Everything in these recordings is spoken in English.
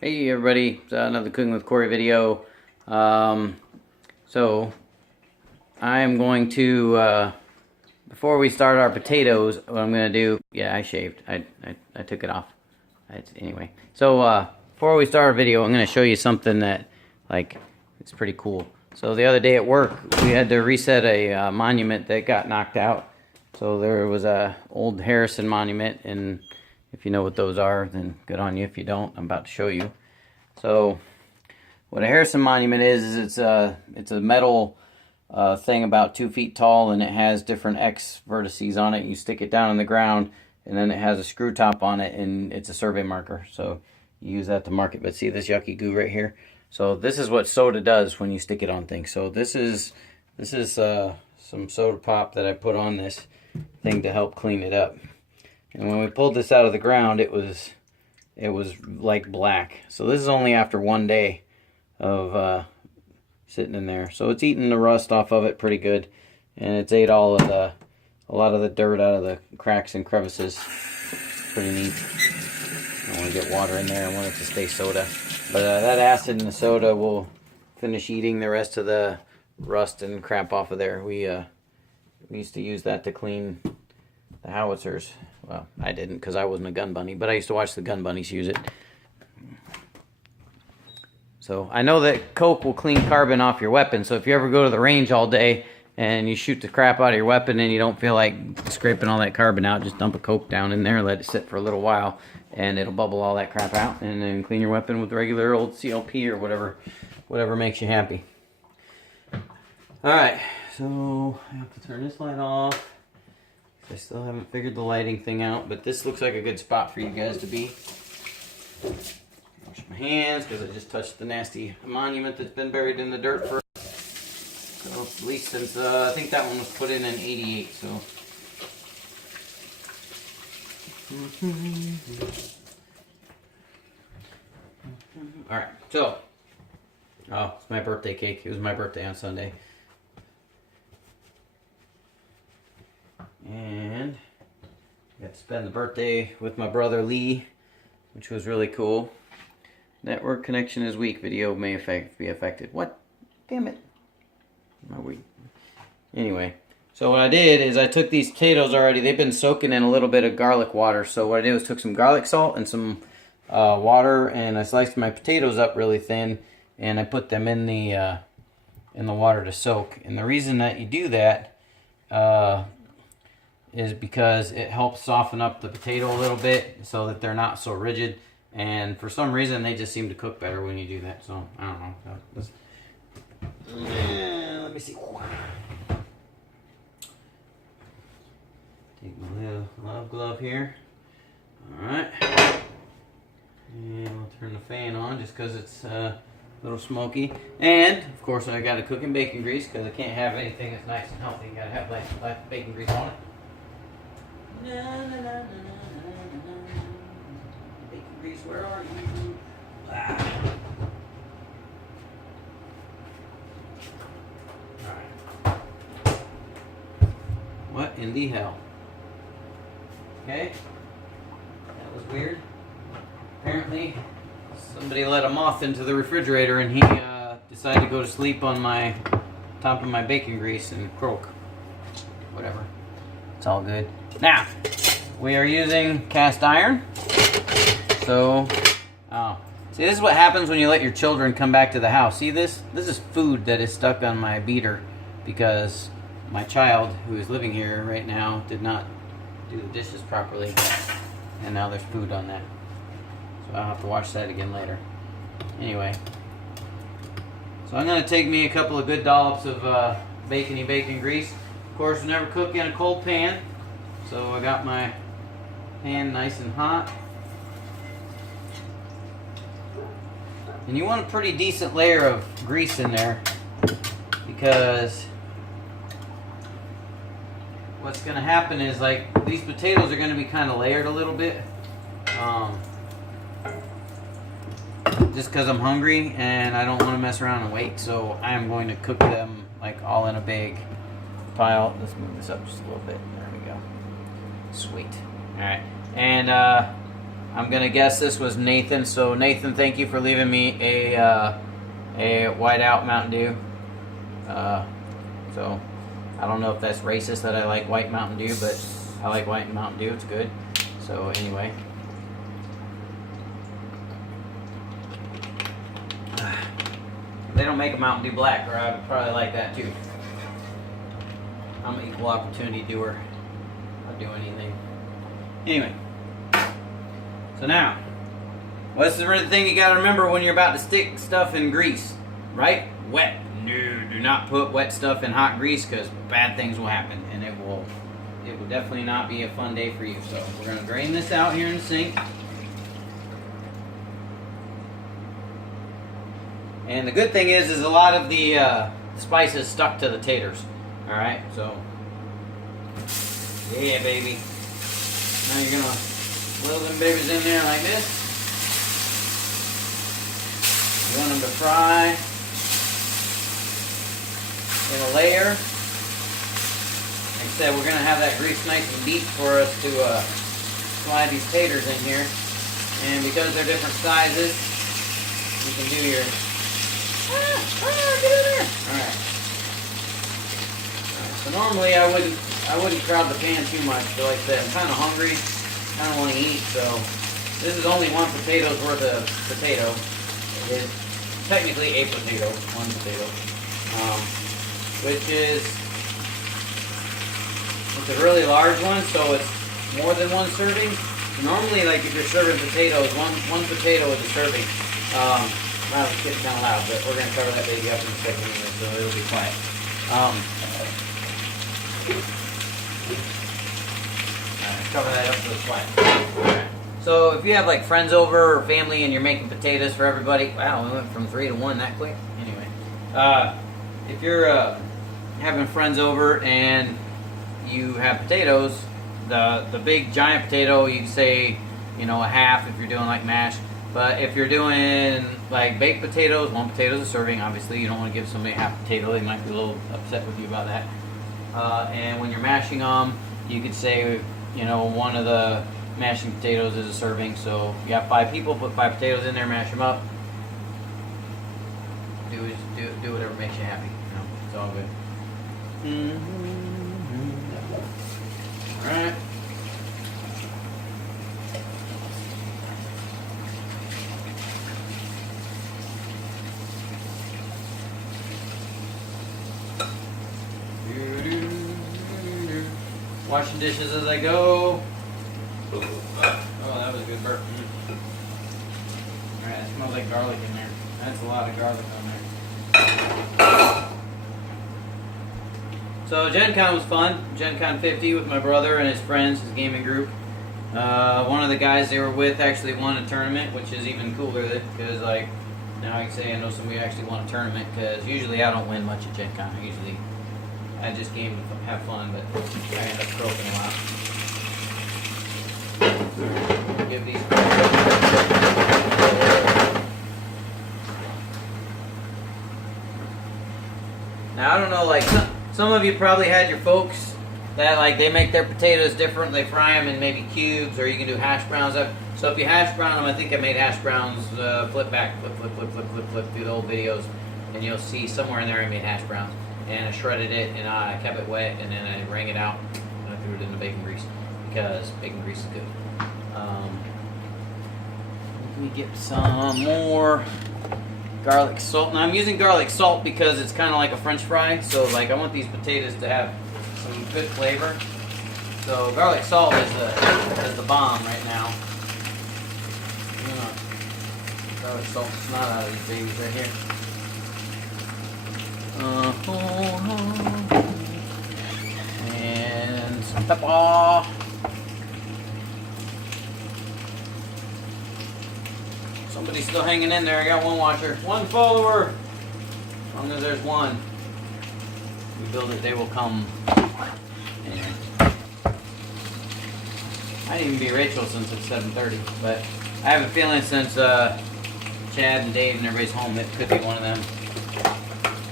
Hey everybody, it's another Cooking with Cory video. So I am going to, before we start our potatoes, what I'm going to do, yeah, I shaved. I took it off. Anyway, so before we start our video, I'm going to show you something that, it's pretty cool. So the other day at work, we had to reset a monument that got knocked out. So there was a old Harrison monument, and if you know what those are, then good on you. If you don't, I'm about to show you. So what a Harrison monument is it's a metal thing about 2 feet tall, and it has different X vertices on it. You stick it down in the ground, and then it has a screw top on it, and it's a survey marker. So you use that to mark it. But see this yucky goo right here? So this is what soda does when you stick it on things. So this is some soda pop that I put on this thing to help clean it up. And when we pulled this out of the ground, it was like black. So this is only after 1 day of sitting in there. So it's eaten the rust off of it pretty good, and it's ate a lot of the dirt out of the cracks and crevices. Pretty neat. I don't want to get water in there. I want it to stay soda. But that acid in the soda will finish eating the rest of the rust and crap off of there. We used to use that to clean the howitzers. Well, I didn't because I wasn't a gun bunny, but I used to watch the gun bunnies use it. So I know that Coke will clean carbon off your weapon. So if you ever go to the range all day and you shoot the crap out of your weapon and you don't feel like scraping all that carbon out, just dump a Coke down in there, let it sit for a little while, and it'll bubble all that crap out, and then clean your weapon with regular old CLP or whatever makes you happy. All right, so I have to turn this light off. I still haven't figured the lighting thing out, but this looks like a good spot for you guys to be. Wash my hands because I just touched the nasty monument that's been buried in the dirt for at least since I think that one was put in '88. So. All right, so it's my birthday cake. It was my birthday on Sunday. And I got to spend the birthday with my brother Lee, which was really cool. Network connection is weak. Video may be affected. What? Damn it. My weak. Anyway, so what I did is I took these potatoes already. They've been soaking in a little bit of garlic water. So what I did was took some garlic salt and some water, and I sliced my potatoes up really thin, and I put them in the water to soak. And the reason that you do that is because it helps soften up the potato a little bit so that they're not so rigid, and for some reason they just seem to cook better when you do that. So I don't know. Let me see. Take my little glove glove here. Alright, and I'll turn the fan on just because it's a little smoky. And of course I got to cook in bacon grease because I can't have anything that's nice and healthy. You gotta have like bacon grease on it. Na, na, na, na, na, na, na. Bacon grease, where are you? Alright. What in the hell? Okay. That was weird. Apparently, somebody let a moth into the refrigerator and he decided to go to sleep on my top of my bacon grease and croak. Whatever. It's all good. Now, we are using cast iron. So, see, this is what happens when you let your children come back to the house. See this? This is food that is stuck on my beater because my child, who is living here right now, did not do the dishes properly. And now there's food on that. So I'll have to watch that again later. Anyway. So I'm going to take me a couple of good dollops of bacony bacon grease. Of course, we never cook in a cold pan. So I got my pan nice and hot. And you want a pretty decent layer of grease in there because what's going to happen is like these potatoes are going to be kind of layered a little bit. Just because I'm hungry and I don't want to mess around and wait, so I am going to cook them like all in a big pile. Let's move this up just a little bit. There we go. Sweet. All right, and I'm gonna guess this was Nathan. So Nathan, thank you for leaving me a whiteout Mountain Dew. So I don't know if that's racist that I like white Mountain Dew, but I like white Mountain Dew. It's good. So anyway. They don't make a Mountain Dew black, or I would probably like that too. I'm an equal opportunity doer. I'll do anything. Anyway. So now, what's the thing you gotta remember when you're about to stick stuff in grease? Right? Wet. No, do not put wet stuff in hot grease because bad things will happen, and it will definitely not be a fun day for you. So we're gonna drain this out here in the sink. And the good thing is a lot of the spices stuck to the taters. All right, so yeah, baby. Now you're gonna load them babies in there like this. You want them to fry in a layer. Like I said, we're gonna have that grease nice and deep for us to slide these taters in here. And because they're different sizes, you can do your get in there. Alright. So normally I wouldn't crowd the pan too much, but like I said, I'm kinda hungry, kinda wanna eat, so this is only one potato's worth of potato. It is technically a potato, one potato. Which is it's a really large one, so it's more than one serving. Normally, like if you're serving potatoes, one potato is a serving. Wow, it's getting kind of loud, but we're going to cover that baby up in a second anyway, so it'll be quiet. Cover that up so it's quiet. Alright. So if you have like friends over or family and you're making potatoes for everybody, wow, we went from 3 to 1 that quick. Anyway, if you're having friends over and you have potatoes, the big giant potato, you can say, you know, a half if you're doing like mash. But if you're doing like baked potatoes, one potato is a serving. Obviously, you don't want to give somebody half a potato. They might be a little upset with you about that. And when you're mashing them, you could say, you know, one of the mashing potatoes is a serving. So if you have 5 people, put 5 potatoes in there, mash them up. Do whatever makes you happy. You know, it's all good. All right. Washing dishes as I go. Oh, that was a good burp. Alright, it smells like garlic in there. That's a lot of garlic on there. So Gen Con was fun. Gen Con 50 with my brother and his friends, his gaming group. One of the guys they were with actually won a tournament, which is even cooler because like now I can say I know somebody actually won a tournament because usually I don't win much at Gen Con. I just came to have fun, but I end up croaking a lot. We'll give these. Now I don't know, like some of you probably had your folks that like they make their potatoes different. They fry them in maybe cubes, or you can do hash browns. So if you hash brown them, I think I made hash browns. Flip back, flip through the old videos, and you'll see somewhere in there I made hash browns. And I shredded it, and I kept it wet, and then I wring it out, and I threw it in the bacon grease, because bacon grease is good. Let me get some more garlic salt. Now I'm using garlic salt because it's kind of like a French fry, so like I want these potatoes to have some good flavor. So garlic salt is the bomb right now. I'm gonna garlic salt snot out of these babies right here. And some pepper. Somebody's still hanging in there. I got one watcher, one follower. As long as there's one, we build it, they will come. And I didn't even be Rachel since it's 7:30, but I have a feeling since Chad and Dave and everybody's home, it could be one of them.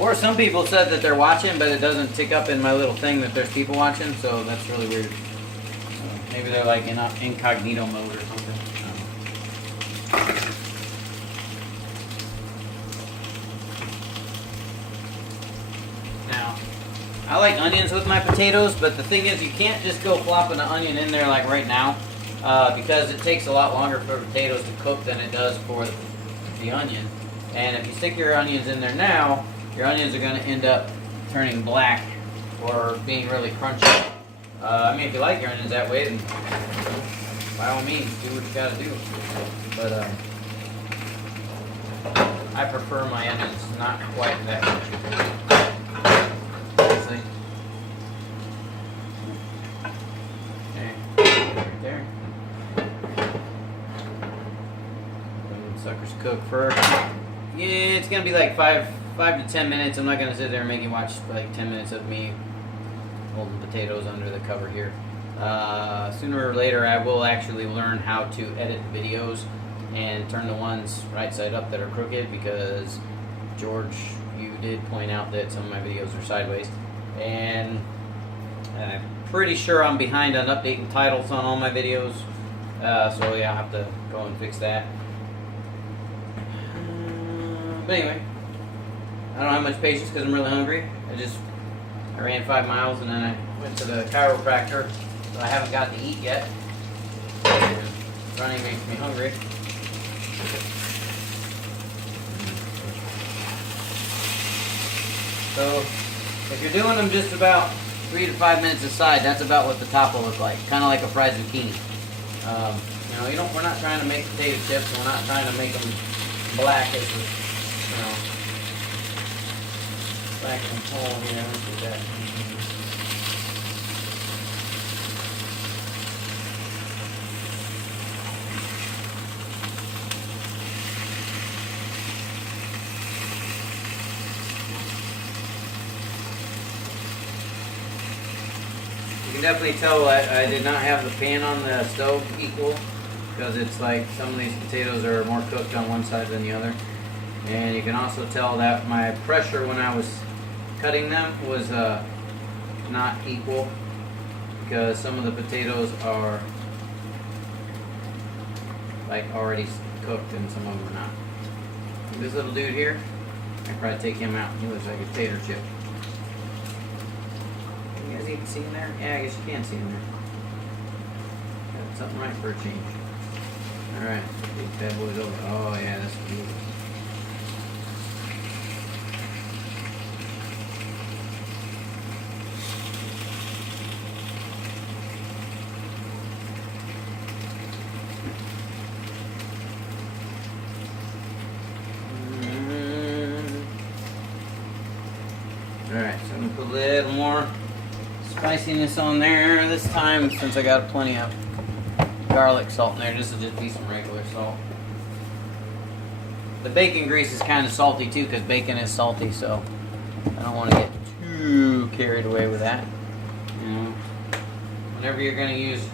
Or some people said that they're watching, but it doesn't tick up in my little thing that there's people watching, so that's really weird. Maybe they're like in incognito mode or something. Now, I like onions with my potatoes, but the thing is you can't just go flopping an onion in there like right now because it takes a lot longer for potatoes to cook than it does for the onion. And if you stick your onions in there now, your onions are going to end up turning black or being really crunchy. I mean, if you like your onions that way, then by all means, do what you got to do. But I prefer my onions not quite that crunchy. See? Okay, right there. Them suckers cook for, yeah, it's gonna be like 5 to 10 minutes. I'm not gonna sit there and make you watch like 10 minutes of me holding potatoes under the cover here. Sooner or later, I will actually learn how to edit the videos and turn the ones right side up that are crooked, because George, you did point out that some of my videos are sideways, and I'm pretty sure I'm behind on updating titles on all my videos, so yeah, I'll have to go and fix that. But anyway, I don't have much patience because I'm really hungry. I ran 5 miles and then I went to the chiropractor, so I haven't got to eat yet. And running makes me hungry. So if you're doing them just about 3 to 5 minutes aside, that's about what the top will look like, kind of like a fried zucchini. You know, we're not trying to make potato chips, and we're not trying to make them black as the, black and whole. Yeah, let's do that. You can definitely tell I did not have the pan on the stove equal, because it's like some of these potatoes are more cooked on one side than the other. And you can also tell that my pressure when I was cutting them was not equal, because some of the potatoes are like already cooked and some of them are not. This little dude here, I could probably take him out. He looks like a tater chip. You guys even see in there? Yeah, I guess you can see in there. Got something right for a change. Alright, big bad boys over. Oh yeah, that's beautiful. Alright, so I'm going to put a little more spiciness on there this time, since I got plenty of garlic salt in there. This will just be some regular salt. The bacon grease is kind of salty too, because bacon is salty, so I don't want to get too carried away with that. You know, whenever you're going to use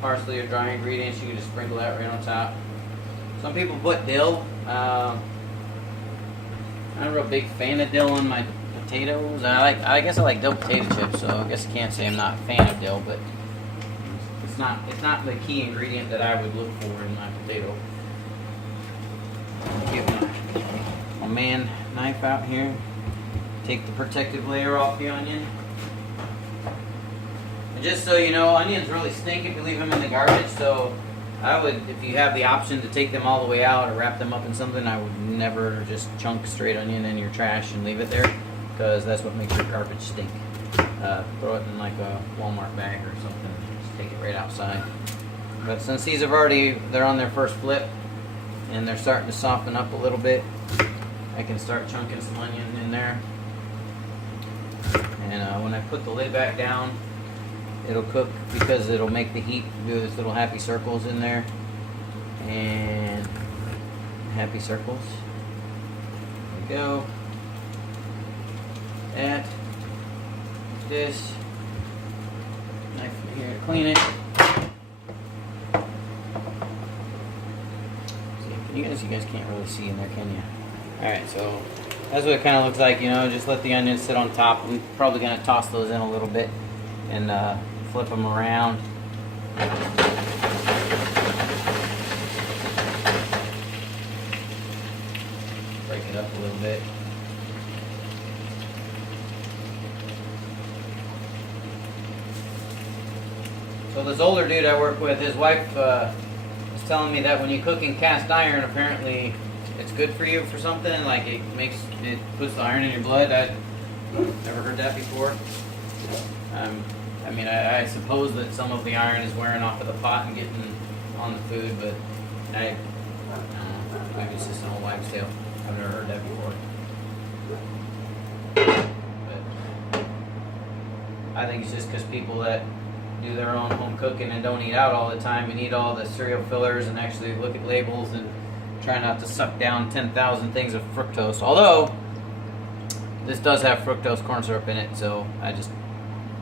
parsley or dry ingredients, you can just sprinkle that right on top. Some people put dill. I'm not a real big fan of dill on my potatoes. I guess I like dill potato chips, so I guess I can't say I'm not a fan of dill, but it's not the key ingredient that I would look for in my potato. Get my man knife out here. Take the protective layer off the onion. And just so you know, onions really stink if you leave them in the garbage, so I would, if you have the option to take them all the way out or wrap them up in something, I would never just chunk straight onion in your trash and leave it there, because that's what makes your garbage stink. Throw it in like a Walmart bag or something. Just take it right outside. But since these have already, they're on their first flip and they're starting to soften up a little bit, I can start chunking some onion in there. And when I put the lid back down, it'll cook, because it'll make the heat do these little happy circles in there. And happy circles. There we go. That. This. Knife in here to clean it. See, you guys can't really see in there, can you? Alright, so that's what it kind of looks like, you know. Just let the onions sit on top. We're probably going to toss those in a little bit and flip them around. bit. So this older dude I work with, his wife was telling me that when you cook in cast iron, apparently it's good for you for something. Like it puts the iron in your blood. I'd never heard that before. I mean, I suppose that some of the iron is wearing off of the pot and getting on the food, but I don't know. Maybe it's just an old wives' tale. I've never heard that before. But I think it's just because people that do their own home cooking and don't eat out all the time and eat all the cereal fillers and actually look at labels and try not to suck down 10,000 things of fructose. Although this does have fructose corn syrup in it, so I just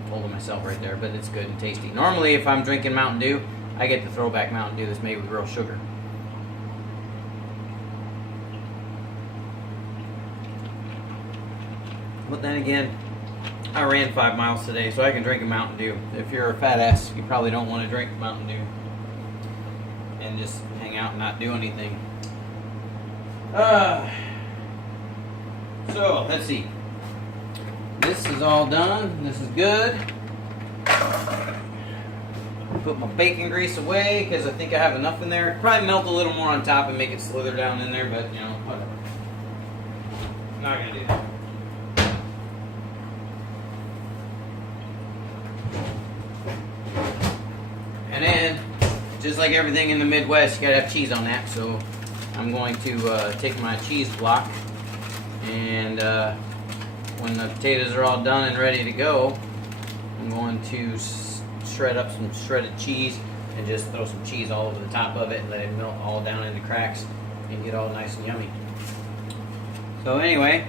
told it myself right there, but it's good and tasty. Normally if I'm drinking Mountain Dew, I get the throwback Mountain Dew that's made with real sugar. But then again, I ran 5 miles today, so I can drink a Mountain Dew. If you're a fat ass, you probably don't want to drink Mountain Dew and just hang out and not do anything. So, let's see. This is all done. This is good. Put my bacon grease away because I think I have enough in there. Probably melt a little more on top and make it slither down in there, but you know, whatever. Not gonna do that. And then, just like everything in the Midwest, you gotta have cheese on that. So I'm going to take my cheese block, and when the potatoes are all done and ready to go, I'm going to shred up some shredded cheese and just throw some cheese all over the top of it and let it melt all down into cracks and get all nice and yummy. So anyway,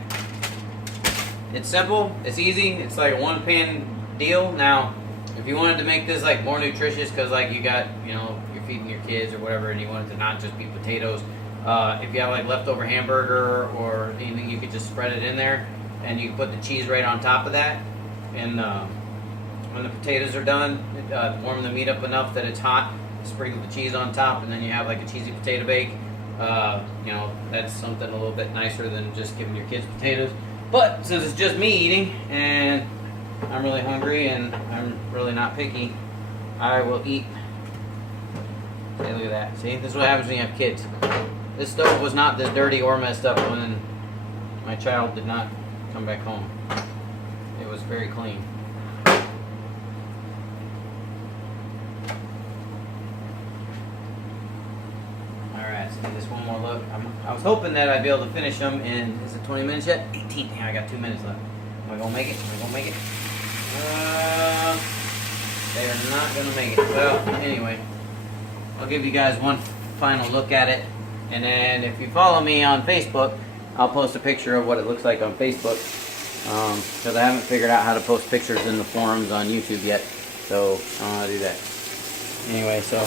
it's simple, it's easy, it's like a one pan deal. Now, if you wanted to make this like more nutritious, because like you got, you know, you're feeding your kids or whatever, and you want it to not just be potatoes, if you have like leftover hamburger or anything, you could just spread it in there, and you can put the cheese right on top of that. And when the potatoes are done, warm the meat up enough that it's hot, sprinkle the cheese on top, and then you have like a cheesy potato bake. You know, that's something a little bit nicer than just giving your kids potatoes. But since it's just me eating, and I'm really hungry and I'm really not picky, I will eat. Hey, look at that. See, this is what happens when you have kids. This stove was not this dirty or messed up when my child did not come back home. It was very clean. Alright, so just one more look. I was hoping that I'd be able to finish them in, is it 20 minutes yet? 18. Dang, I got 2 minutes left. Am I going to make it? Am I going to make it? They are not going to make it. Well, anyway, I'll give you guys one final look at it. And then if you follow me on Facebook, I'll post a picture of what it looks like on Facebook. Because I haven't figured out how to post pictures in the forums on YouTube yet. So I don't know how to do that. Anyway, so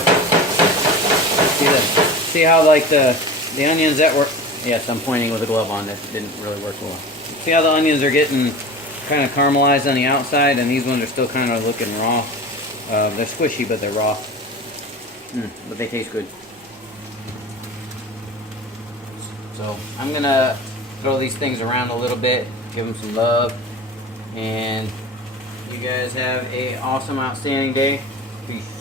see how like the onions that were, yes, I'm pointing with a glove on, that didn't really work well. See how the onions are getting kind of caramelized on the outside, and these ones are still kind of looking raw. They're squishy, but they're raw. But they taste good. So I'm gonna throw these things around a little bit, give them some love, and you guys have a awesome, outstanding day. Peace.